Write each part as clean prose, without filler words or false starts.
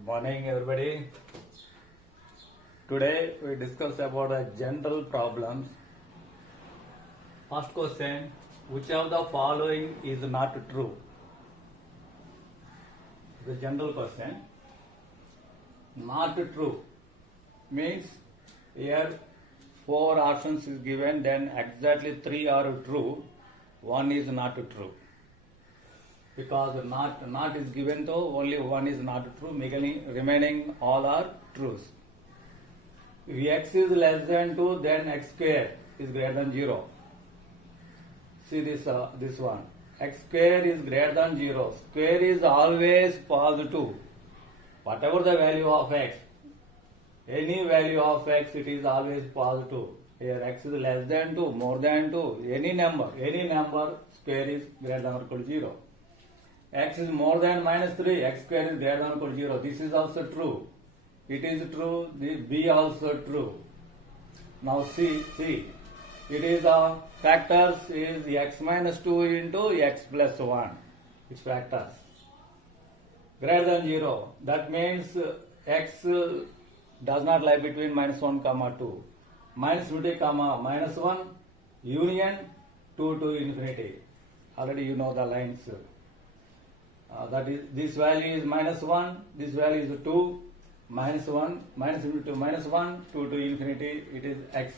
Good morning, everybody. Today we discuss about the general problems. First question: which of the following is not true? The general question. Not true means here 4 options is given, then exactly 3 are true, 1 is not true. Because not is given, though only 1 is not true, remaining all are truths. If x is less than 2, then x square is greater than 0. See this one. X square is greater than 0. Square is always positive. Whatever the value of x, any value of x, it is always positive. Here x is less than 2, more than 2, any number, square is greater than or equal to 0. X is more than minus 3, x square is greater than or equal to 0. This is also true. It is true, the B also true. Now C. It is factors is x minus 2 into x plus 1. Which factors? Greater than 0. That means x does not lie between minus 1 comma 2. Minus infinity comma minus 1 union 2 to infinity. Already you know the lines. That is, this value is minus 1, this value is 2, minus 1, minus infinity to minus 1, 2 to infinity, it is x.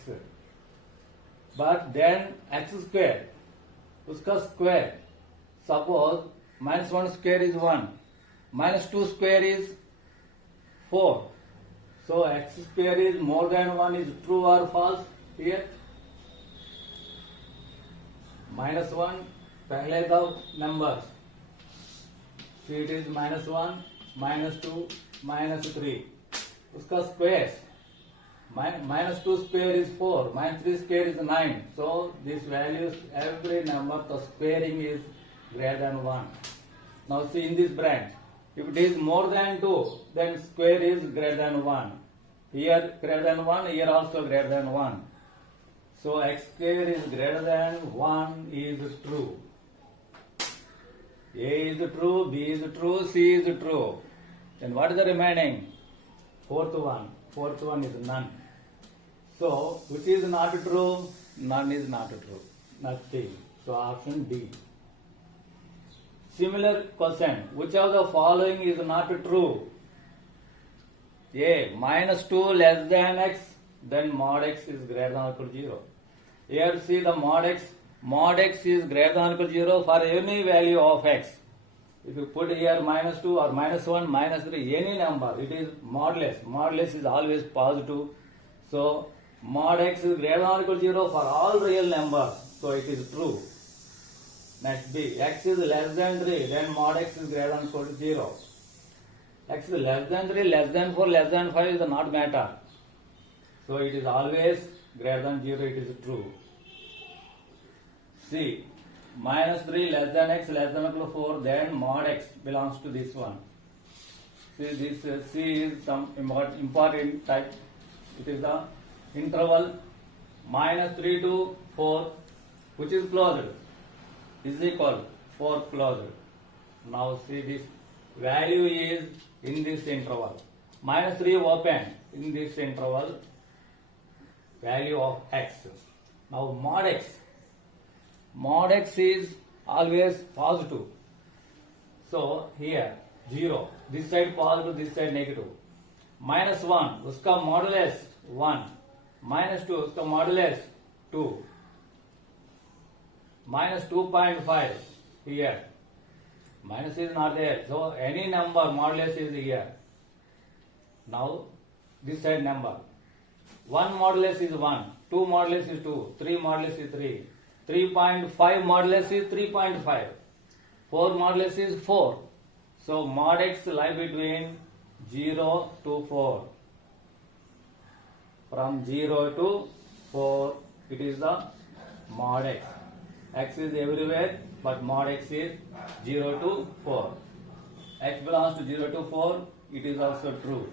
But then x square, uska square, suppose minus 1 square is 1, minus 2 square is 4. So x square is more than 1 is true or false here? Minus 1, pehle the numbers. See, it is minus 1, minus 2, minus 3. Uska squares. Minus 2 square is 4, minus 3 square is 9. So these values, every number, the squaring is greater than 1. Now see in this branch, if it is more than 2, then square is greater than 1. Here greater than 1, here also greater than 1. So x square is greater than 1 is true. A is true, B is true, C is true. Then what is the remaining? Fourth one is none. So which is not true? None is not true. Nothing. So option D. Similar question. Which of the following is not true? A. Minus 2 less than x, then mod x is greater than or equal to 0. Here see the mod x. Mod x is greater than or equal to 0 for any value of x. If you put here minus 2 or minus 1, minus 3, any number, it is modulus. Modulus is always positive. So mod x is greater than or equal to 0 for all real numbers. So it is true. Next B. X is less than 3, then mod x is greater than or equal to 0. X is less than 3, less than 4, less than 5 is not matter. So it is always greater than 0, it is true. C. Minus 3 less than x less than or equal to 4, then mod x belongs to this one. See, this C is some important type. It is the interval minus 3 to 4, which is closed, is equal 4 closed. Now see, this value is in this interval. Minus 3 open in this interval, value of x. Now mod x is always positive. So here 0, this side positive, this side negative. Minus 1, uska modulus 1. Minus 2, uska modulus 2. Minus 2.5 here. Minus is not there. So any number modulus is here. Now this side number. 1 modulus is 1. 2 modulus is 2. 3 modulus is 3. 3.5 modulus is 3.5. 4 modulus is 4. So mod x lie between 0 to 4. From 0 to 4, it is the mod x. X is everywhere, but mod x is 0 to 4. X belongs to 0 to 4, it is also true.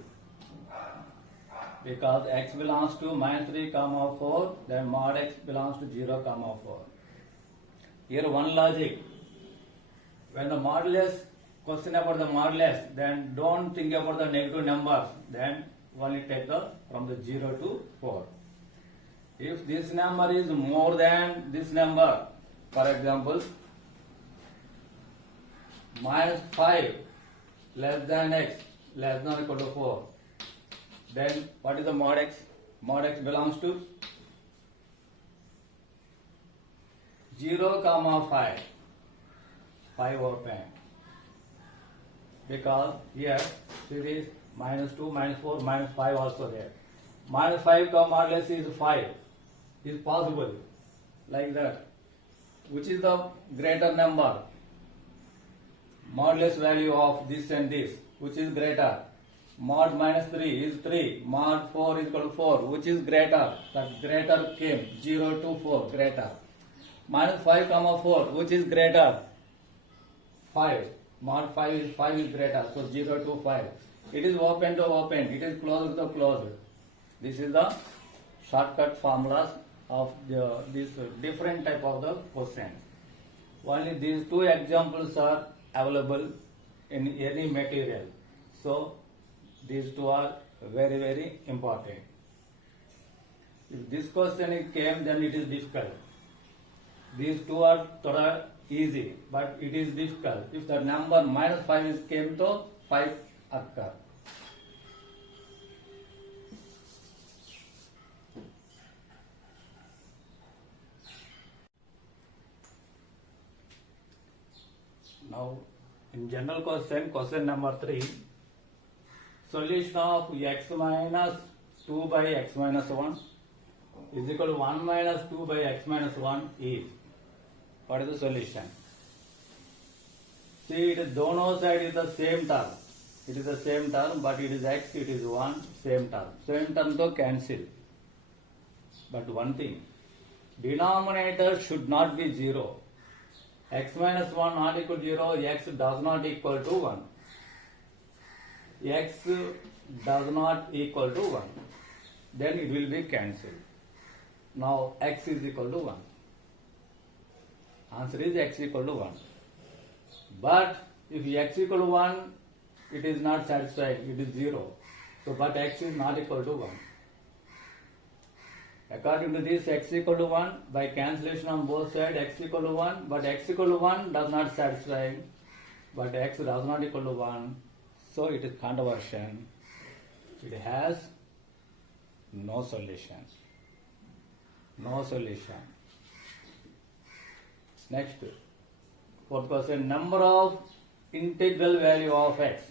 Because x belongs to minus 3 comma 4, then mod x belongs to 0 comma 4. Here one logic. When the modulus question about the modulus, then don't think about the negative numbers. Then only take from the 0 to 4. If this number is more than this number, for example, minus 5 less than x less than or equal to 4, then what is the mod x? Mod x belongs to 0, 5. 5 open. Because here series minus 2, minus 4, minus 5 also there. Minus 5 modulus is 5. Is possible. Like that. Which is the greater number? Modulus value of this and this. Which is greater? Mod minus 3 is 3. Mod 4 is equal to 4. Which is greater? The greater came. 0 to 4. Greater. Minus 5, 4. Which is greater? 5. Mod 5 is greater. So 0 to 5. It is open to open. It is closed to closed. This is the shortcut formulas of this different type of the questions. Only these two examples are available in any material. So these two are very, very important. If this question came, then it is difficult. These two are thoda easy, but it is difficult. If the number minus 5 is came to 5 occur. Now, in general question number 3, solution of x minus 2 by x minus 1 is equal to 1 minus 2 by x minus 1 is. What is the solution? See, it is dono side is the same term. It is the same term, but it is x, it is 1, same term. Same term to cancel. But one thing, denominator should not be 0. X minus 1 not equal to 0, x does not equal to 1. X does not equal to 1. Then it will be cancelled. Now x is equal to 1. Answer is x equal to 1. But if x equal to 1, it is not satisfying, it is 0. So, but x is not equal to 1. According to this, x equal to 1, by cancellation on both sides, x equal to 1, but x equal to 1 does not satisfy, but x does not equal to 1, so it is conversion. It has no solution. No solution. Next, fourth question, number of integral value of x.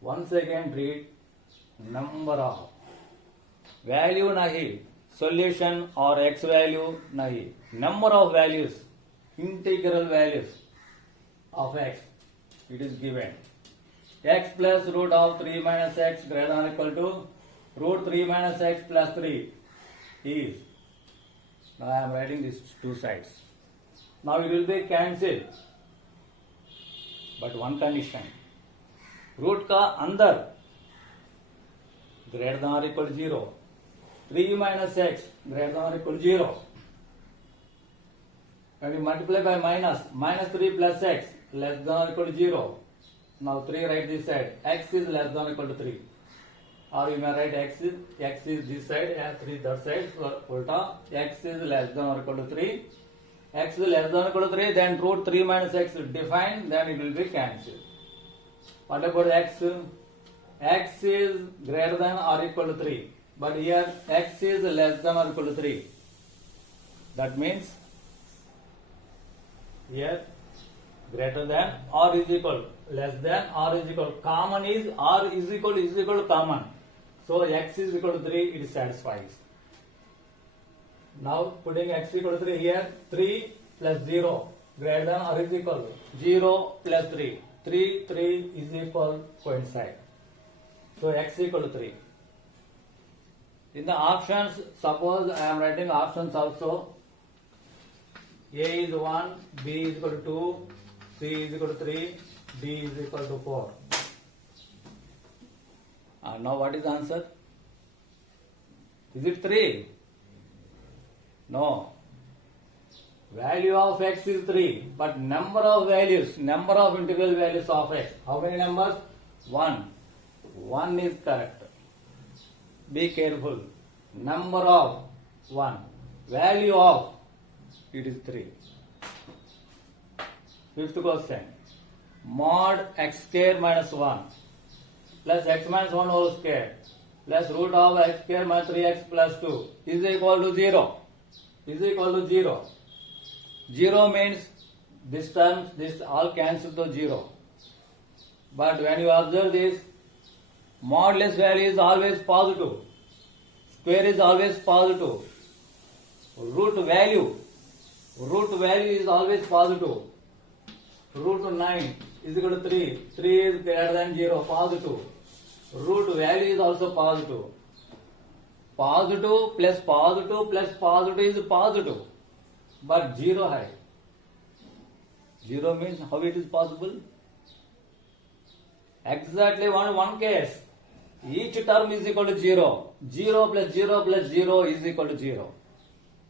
Once again read, number of value nahi, solution or x value nahi, number of values, integral values of x, it is given. X plus root of 3 minus x greater than or equal to root 3 minus x plus 3 is. Now I am writing these two sides. Now it will be cancelled. But one condition, root का अंदर greater than or equal to 0, 3 minus x greater than or equal to 0, and you multiply by minus, minus 3 plus x less than or equal to 0. Now 3 write this side, x is less than or equal to 3. Or you may write x is this side and 3 that side, so ulta, x is less than or equal to 3. X is less than or equal to 3, then root 3 minus x is defined, then it will be cancelled. What about x? X is greater than or equal to 3. But here x is less than or equal to 3. That means here greater than or is equal, less than or is equal. Common is or is equal to common. So x is equal to 3, it satisfies. Now putting x equal to 3 here, 3 plus 0 greater than or is equal, 0 plus 3, 3 is equal, coincide. So x equal to 3. In the options, suppose I am writing options also. A is 1, B is equal to 2, C is equal to 3, D is equal to 4. Now what is the answer? Is it 3? No. Value of x is 3, but number of values, number of integral values of x. How many numbers? 1. 1 is correct. Be careful. Number of 1. Value of it is 3. Fifth question. Mod x square minus 1 plus x minus 1 whole square plus root of x square minus 3x plus 2 is equal to 0. Is equal to 0. 0 means this terms, this all cancel to 0. But when you observe this, modulus value is always positive. Square is always positive. Root value is always positive. Root 9 is equal to 3. 3 is greater than 0, positive. Root value is also positive. Positive plus positive plus positive is positive. But 0 high. 0 means how it is possible? Exactly one case. Each term is equal to 0. 0 plus 0 plus 0 is equal to 0.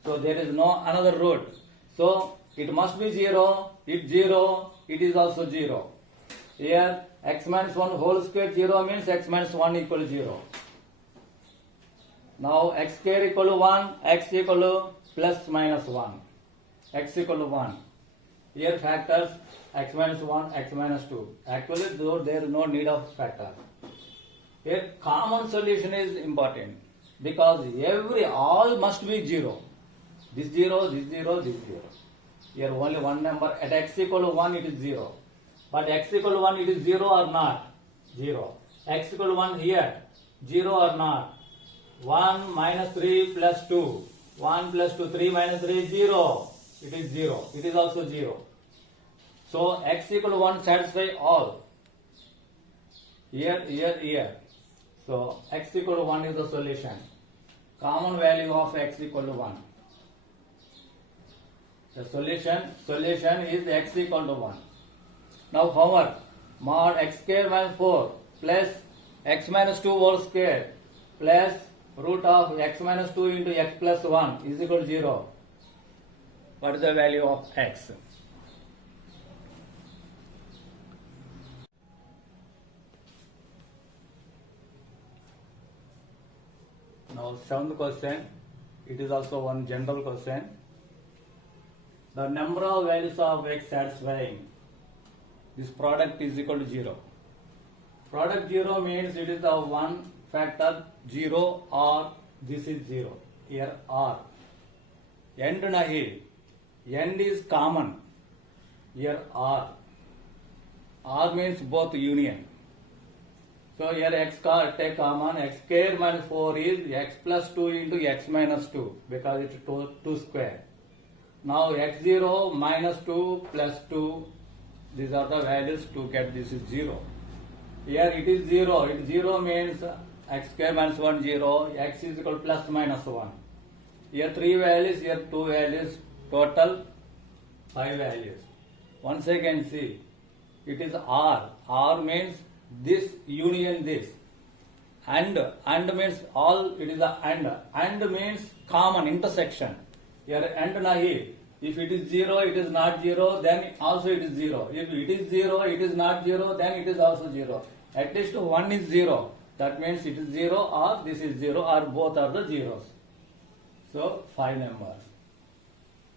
So there is no another root. So it must be 0. If 0, it is also 0. Here x minus 1 whole square 0 means x minus 1 equal to 0. Now x square equal to 1, x equal to plus minus 1. X equal to 1. Here factors x minus 1, x minus 2. Actually, though there is no need of factor. Here common solution is important because all must be 0. This 0, this 0, this 0. Here only one number. At x equal to 1 it is 0. But x equal to 1 it is 0 or not? 0. X equal to 1 here. 0 or not? 1 minus 3 plus 2. 1 plus 2, 3 minus 3 is 0. It is 0. It is also 0. So x equal to 1 satisfy all. Here, here, here. So x equal to 1 is the solution. Common value of x equal to 1. The solution is x equal to 1. Now homework. Mod x square minus 4 plus x minus 2 whole square plus root of x minus 2 into x plus 1 is equal to 0. What is the value of x? Now seventh question. It is also one general question. The number of values of x satisfying this product is equal to 0. Product 0 means it is the one factor 0 or this is 0. Here or. End nahi. End is common. Here or. Or means both union. So here x take common. X square minus 4 is x plus 2 into x minus 2 because it is 2 square. Now x0 minus 2 plus 2. These are the values to get this is 0. Here it is 0. It 0 means x square minus 1 0. X is equal to plus minus 1. Here 3 values, here 2 values. Total 5 values. Once again see. It is R. R means this union this. And means all, it is a and. And means common, intersection. Here and nahi. If it is 0, it is not 0, then also it is 0. If it is 0, it is not 0, then it is also 0. At least one is 0. That means it is 0 or this is 0 or both are the zeros. So 5 numbers.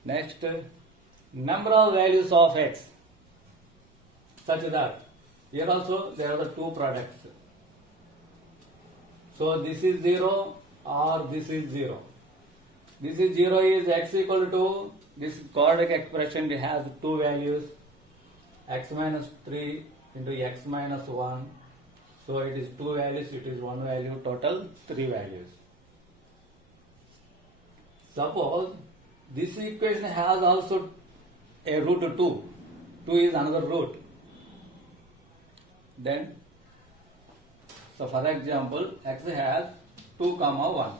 Next, number of values of x such that here also there are the two products. So this is 0 or this is 0. This is 0 is x equal to this quadratic expression has two values x minus 3 into x minus 1. So it is two values, it is one value, total 3 values. Suppose this equation has also a root 2. 2 is another root. Then, so for example, x has 2 comma 1.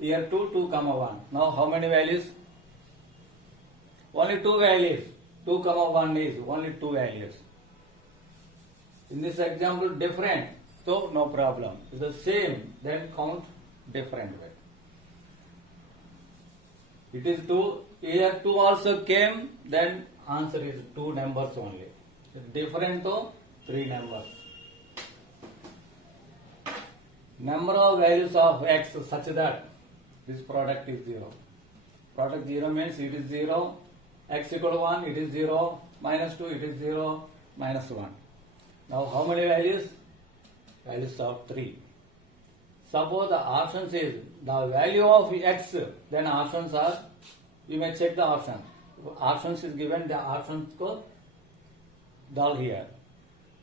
Here 2, 2 comma 1. Now how many values? Only 2 values. 2 comma 1 is only 2 values. In this example different, so no problem. If the same, then count different way. It is 2, here 2 also came, then answer is 2 numbers only. Different to 3 numbers. Number of values of x such that this product is 0. Product 0 means it is 0, x equal to 1, it is 0, minus 2, it is 0, minus 1. Now how many values? Values of 3. Suppose the options is the value of x, then options are, you may check the option. Options is given, the options go dull here.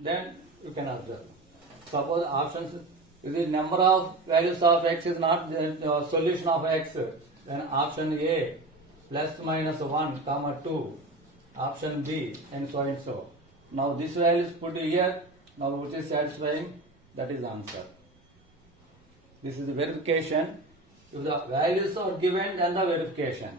Then you can observe. Suppose options is the number of values of x is not the solution of x, then option A plus minus 1 comma 2, option B, and so and so. Now this value is put here, now which is satisfying, that is answer. This is the verification. If the values are given, then the verification.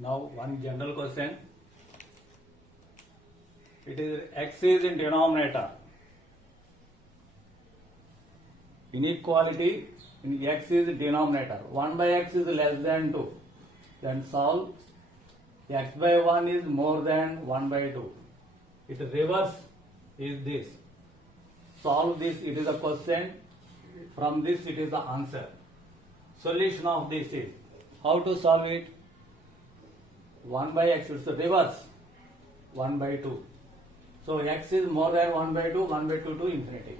Now one general question. It is x is in denominator. Inequality in x is denominator. 1 by x is less than 2. Then solve. X by 1 is more than 1 by 2. It reverse is this. Solve this, it is a question. From this it is the answer. Solution of this is, how to solve it? 1 by x is the reverse, 1 by 2. So x is more than 1 by 2, 1 by 2 to infinity.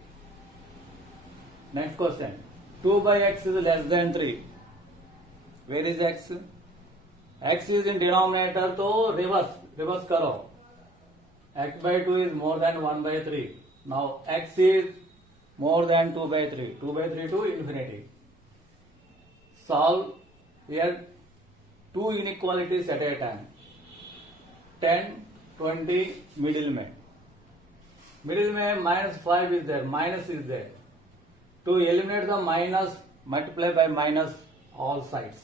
Next question, 2 by x is less than 3. Where is x? X is in denominator, so reverse karo. X by 2 is more than 1 by 3. Now x is more than 2 by 3, 2 by 3 to infinity. Solve here. 2 inequalities at a time. 10, 20, middleman. Middleman minus 5 is there, minus is there. To eliminate the minus, multiply by minus all sides.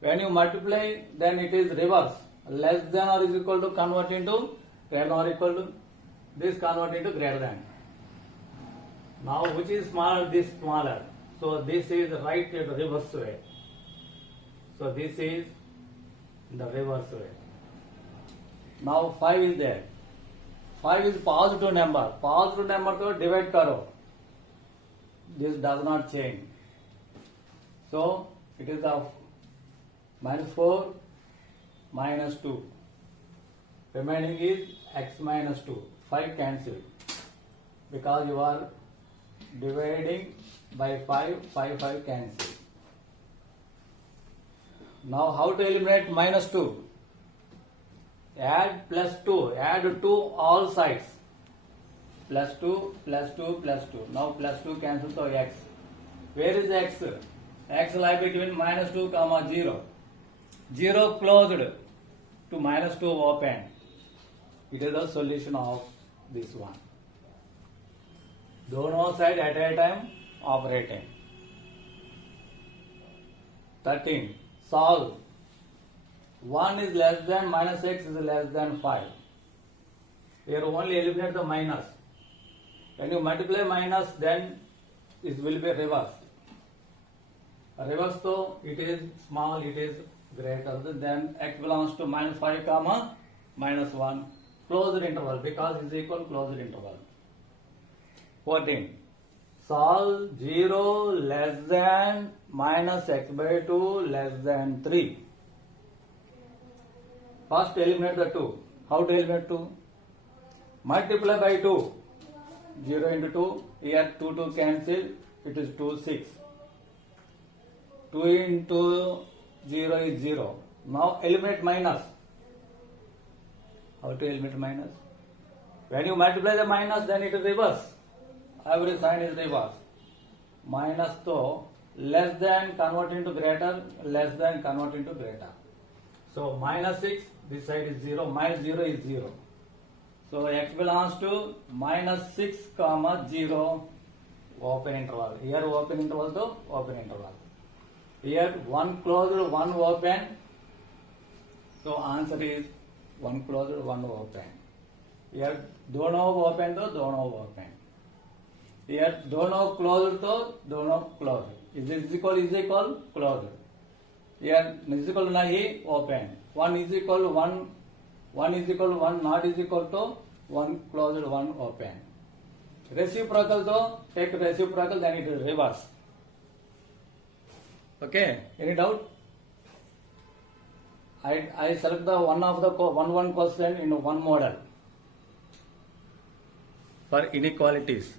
When you multiply, then it is reverse. Less than or is equal to convert into greater than or equal to, this convert into greater than. Now which is smaller, this smaller. So this is right in the reverse way. So this is the reverse way. Now 5 is there. 5 is positive number. Positive number to divide karo. This does not change. So it is the minus 4 minus 2. Remaining is x minus 2. 5 cancelled. Because you are dividing by 5, 5 cancelled. Now how to eliminate minus 2? Add plus 2. Add 2 all sides. Plus 2, plus 2, plus 2. Now plus 2 cancels to x. Where is x? X lie between minus 2 comma 0. 0 closed to minus 2 open. It is the solution of this one. Dono side at a time operating. 13. Solve. 1 is less than minus x is less than 5. Here only eliminate the minus. When you multiply minus, then it will be reverse. Reverse though it is small, it is greater than x belongs to minus 5 comma minus 1. Closed interval because is equal closed interval. 14. Solve 0 less than minus x by 2 less than 3. First eliminate the 2. How to eliminate 2? Multiply by 2. 0 into 2. Here 2 cancel. It is 2, 6. 2 into 0 is 0. Now eliminate minus. How to eliminate minus? When you multiply the minus, then it is reverse. Every sign is reverse. Minus to less than convert into greater, less than convert into greater. So minus 6, this side is 0, minus 0 is 0. So x belongs to minus 6 comma 0 open interval. Here open interval to open interval. Here 1 closed, 1 open. So answer is one closed, one open. Here दोनों open तो दोनों open. Here दोनों closed तो दोनों closed. Is equal closed. Here is equal नहीं open. One is equal one. One is equal one. Not is equal to one closed, one open. Reciprocal to take reciprocal, then it is reverse. Okay. Any doubt? I select the one question in one model for inequalities.